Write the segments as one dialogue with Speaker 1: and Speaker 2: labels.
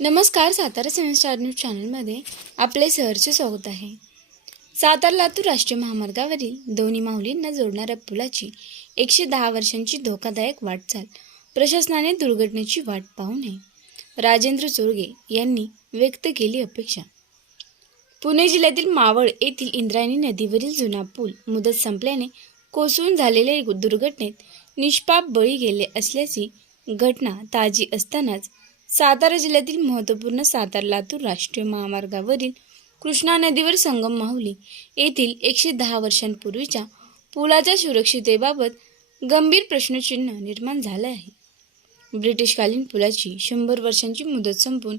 Speaker 1: नमस्कार सातारा सेवन star news चॅनलमध्ये आपले सहरचे स्वागत आहे. सातारा लातूर राष्ट्रीय महामार्गावरील दोन्ही माऊलींना जोडणाऱ्या पुलाची एकशे दहा वर्षांची धोकादायक वाटचाल प्रशासनाने दुर्घटनेची वाट पाहू नये राजेंद्र चोरगे यांनी व्यक्त केली अपेक्षा. पुणे जिल्ह्यातील मावळ येथील इंद्रायणी नदीवरील जुना पूल मुदत संपल्याने कोसळून झालेल्या दुर्घटनेत निष्पाप बळी गेले असल्याची घटना ताजी असतानाच सातारा जिल्ह्यातील महत्त्वपूर्ण सातारा लातूर राष्ट्रीय महामार्गावरील कृष्णा नदीवर संगम माहुली येथील एकशे दहा वर्षांपूर्वीच्या पुलाच्या सुरक्षितेबाबत गंभीर प्रश्नचिन्ह निर्माण झालं आहे. ब्रिटिशकालीन पुलाची शंभर वर्षांची मुदत संपून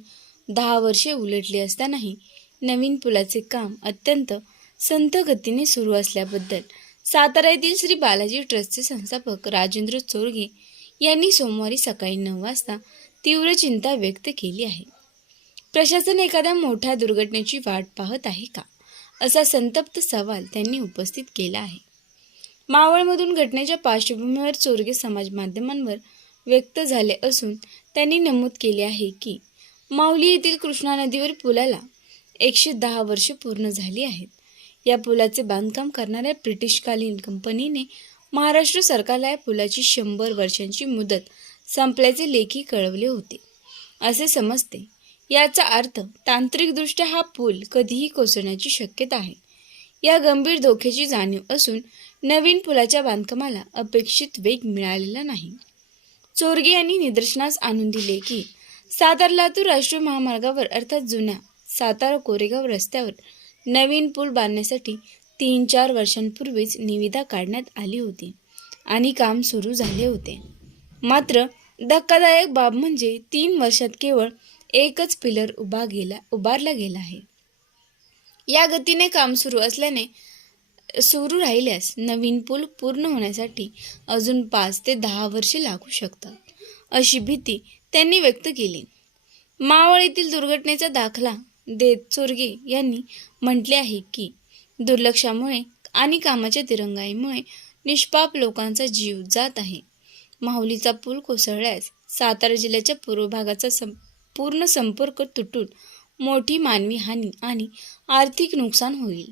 Speaker 1: दहा वर्षे उलटली असतानाही नवीन पुलाचे काम अत्यंत संथ गतीने सुरू असल्याबद्दल सातारा येथील श्री बालाजी ट्रस्टचे संस्थापक राजेंद्र चोरगे यांनी सोमवारी सकाळी नऊ वाजता तीव्र चिंता व्यक्त केली आहे. प्रशासन एखाद्या मोठ्या दुर्घटनेची वाट पाहत आहे का? असा संतप्त सवाल त्यांनी उपस्थित केला आहे. मावळमधून घटनेच्या पार्श्वभूमीवर चोरगे समाज माध्यमांवर व्यक्त झाले असून त्यांनी नमूद केले आहे की माऊली येथील कृष्णा नदीवर पुलाला एकशे दहा वर्षे पूर्ण झाली आहेत. या पुलाचे बांधकाम करणाऱ्या ब्रिटिशकालीन कंपनीने महाराष्ट्र सरकारला या पुलाची शंभर वर्षांची मुदत संपल्याचे लेखी कळवले होते. असे समजते. याचा अर्थ तांत्रिकदृष्ट्या हा पूल कधीही कोसळण्याची शक्यता आहे. या गंभीर धोक्याची जाणीव असून नवीन पुलाच्या बांधकामाला अपेक्षित वेग मिळालेला नाही. चोरगे यांनी निदर्शनास आणून दिले की सातार लातूर राष्ट्रीय महामार्गावर अर्थात जुन्या सातारा कोरेगाव रस्त्यावर नवीन पूल बांधण्यासाठी तीन चार वर्षांपूर्वीच निविदा काढण्यात आली होती आणि काम सुरू झाले होते. मात्र धक्कादायक बाब म्हणजे तीन वर्षात केवळ एकच पिलर उभा गेला उभारला गेला आहे. या गतीने काम सुरू असल्याने सुरू राहिल्यास नवीन पूल पूर्ण होण्यासाठी अजून पाच ते दहा वर्षे लागू शकतात अशी भीती त्यांनी व्यक्त केली. मावळ येथील दुर्घटनेचा दाखला देत चोरगे यांनी म्हटले आहे की दुर्लक्षामुळे आणि कामाच्या तिरंगाईमुळे निष्पाप लोकांचा जीव जात आहे. माहुलीचा पूल कोसळल्यास सातारा जिल्ह्याच्या पूर्व भागाचा सं पूर्ण संपर्क तुटून मोठी मानवी हानी आणि आर्थिक नुकसान होईल.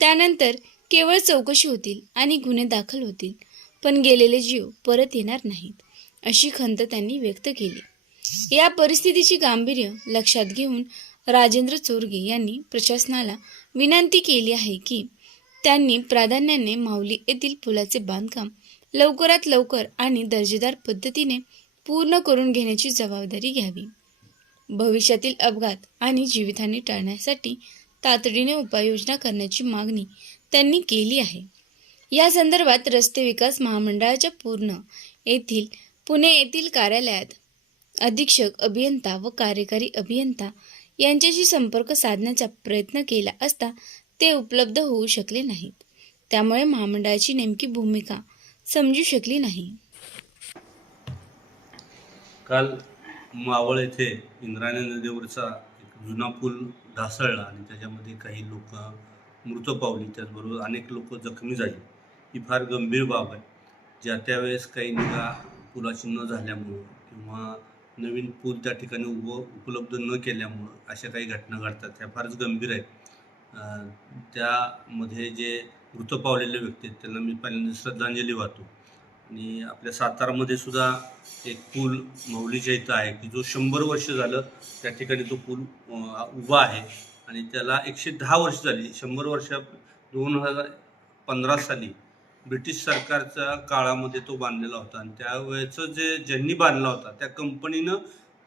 Speaker 1: त्यानंतर केवळ चौकशी होतील आणि गुन्हे दाखल होतील पण गेलेले जीव परत येणार नाहीत अशी खंत त्यांनी व्यक्त केली. या परिस्थितीची गांभीर्य लक्षात घेऊन राजेंद्र चोरगे यांनी प्रशासनाला विनंती केली आहे की त्यांनी प्राधान्याने माऊली येथील पुलाचे बांधकाम लवकरात लवकर आणि दर्जेदार पद्धतीने पूर्ण करून घेण्याची जबाबदारी घ्यावी. भविष्यातील अपघात आणि जीवितहानी टाळण्यासाठी तातडीने उपाययोजना करण्याची मागणी त्यांनी केली आहे. या संदर्भात रस्ते विकास महामंडळाच्या पूर्ण येथील पुणे येथील कार्यालयात अधीक्षक अभियंता व कार्यकारी अभियंता यांच्याशी संपर्क साधण्याचा प्रयत्न केला असता ते उपलब्ध होऊ शकले नाहीत. त्यामुळे महामंडळाची नेमकी भूमिका समजू शकली नाही.
Speaker 2: काल मावळ येथे इंद्रायणी नदीवरचा एक जुना पूल ढासळला आणि त्याच्यामध्ये काही लोक मृत पावली. त्याचबरोबर अनेक लोक जखमी झाली. ही फार गंभीर बाब आहे. ज्या त्यावेळेस काही निगा पुलाची न झाल्यामुळं किंवा नवीन पूल त्या ठिकाणी उभ उपलब्ध न केल्यामुळं अशा काही घटना घडतात. त्या फारच गंभीर आहेत. त्यामध्ये जे मृत पावलेले व्यक्ती आहेत. त्यांना मी पहिल्यांदा श्रद्धांजली वाहतो. आणि आपल्या सातारामध्ये सुद्धा एक पूल माऊलीच्या इथं आहे की जो शंभर वर्ष झालं त्या ठिकाणी तो पूल उभा आहे. आणि त्याला एकशे दहा वर्ष झाली. शंभर वर्ष दोन हजार पंधरा साली ब्रिटिश सरकारच्या काळामध्ये तो बांधलेला होता. आणि त्यावेळेचं जे ज्यांनी बांधला होता त्या कंपनीनं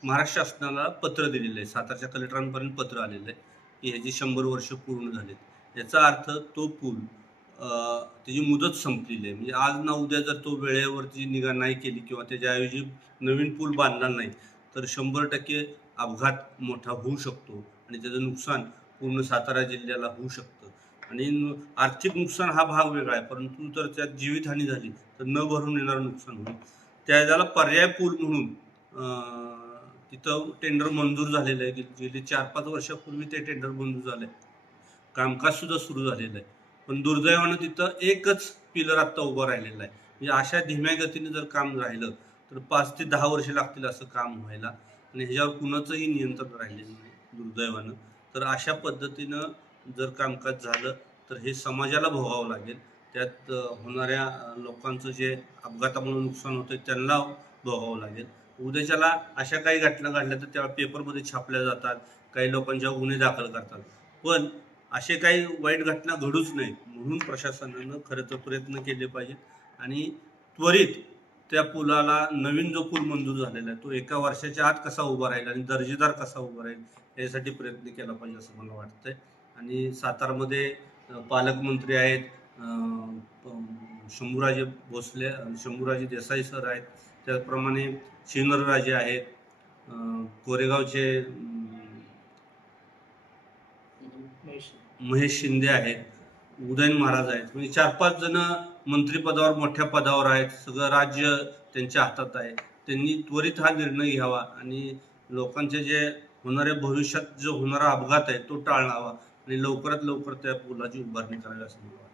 Speaker 2: महाराष्ट्र शासनाला पत्र दिलेलं आहे. सातारच्या कलेक्टरांपर्यंत पत्र आलेलं आहे की ह्याची शंभर वर्ष पूर्ण झालेत. याचा अर्थ तो पूल त्याची मुदत संपलेली आहे. म्हणजे आज ना उद्या जर तो वेळेवरती निगा नाही केली किंवा त्याच्याऐवजी नवीन पूल बांधला नाही तर शंभर टक्के अपघात मोठा होऊ शकतो आणि त्याचं नुकसान पूर्ण सातारा जिल्ह्याला होऊ शकतं. आणि आर्थिक नुकसान हा भाग वेगळा आहे परंतु जर त्यात जीवितहानी झाली तर न भरून येणारं नुकसान होईल. त्याला पर्याय पूल म्हणून तिथं टेंडर मंजूर झालेलं आहे. गेली चार पाच वर्षापूर्वी ते टेंडर मंजूर झालं आहे कामकाजसुद्धा सुरू झालेलं आहे. पण दुर्दैवानं तिथं एकच पिलर आत्ता उभं राहिलेलं आहे. म्हणजे अशा धीम्या गतीने जर काम राहिलं तर पाच ते दहा वर्षे लागतील असं काम व्हायला. आणि ह्याच्यावर कुणाचंही नियंत्रण राहिलेलं नाही दुर्दैवानं. तर अशा पद्धतीनं जर कामकाज झालं तर हे समाजाला भोगावं लागेल. त्यात होणाऱ्या लोकांचं जे अपघातामुळे नुकसान होतं त्यांना भोगावं लागेल. उद्याच्याला अशा काही घटना घडल्या तर त्या पेपरमध्ये छापल्या जातात. काही लोकांच्या गुन्हे दाखल करतात. पण असे काही वाईट घटना घडूच नये म्हणून प्रशासनानं खरं तर प्रयत्न केले पाहिजेत. आणि त्वरित त्या पुलाला नवीन जो पूल मंजूर झालेला आहे तो एका वर्षाच्या आत कसा उभा राहील आणि दर्जेदार कसा उभा राहील यासाठी प्रयत्न केला पाहिजे असं मला वाटतंय. आणि सातारमध्ये पालकमंत्री आहेत शंभूराजे भोसले शंभूराजे देसाई सर आहेत. त्याचप्रमाणे शिवनरराजे आहेत. कोरेगावचे महेश शिंदे आहेत उदयन महाराज आहेत. म्हणजे चार पाच जण मंत्रिपदावर मोठ्या पदावर आहेत. सगळं राज्य त्यांच्या हातात आहे. त्यांनी त्वरित हा निर्णय घ्यावा आणि लोकांचे जे होणारे भविष्यात जो होणारा अपघात आहे तो टाळावा आणि लवकरात लवकर त्या पुलाची उभारणी करायला असं मला